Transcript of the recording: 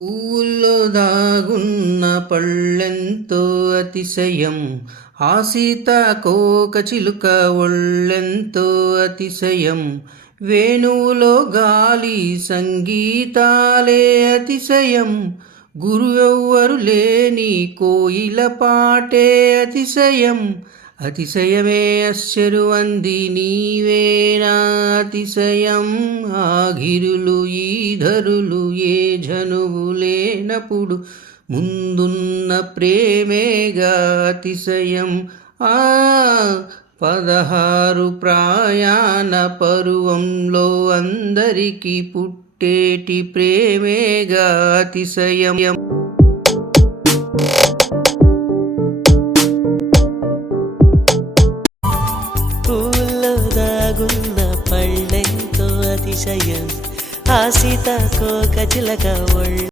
పువ్వుల్లో దాగున్న పళ్ళెంతో అతిశయం, ఆ సీతాకోక చిలుక ఒళ్ళెంతో అతిశయం, వేణువులో గాలి సంగీతాలే అతిశయం, గురువెవ్వరు లేని కోయిల పాటే అతిశయం. అతిశయమే అశ్చరువంది నీవేనా అతిశయం, ఆగిరులు ఈధరులు ఏ జనువు లేనప్పుడు ముందున్న ప్రేమేగా అతిశయం. 16 ప్రయాణ పరువంలో అందరికీ పుట్టేటి ప్రేమేగా అతిశయం. పూల్లో దాగున్న పళ్ళెంతో అతిశయం, ఆ సీతాకోక చిలక ఒళ్ళు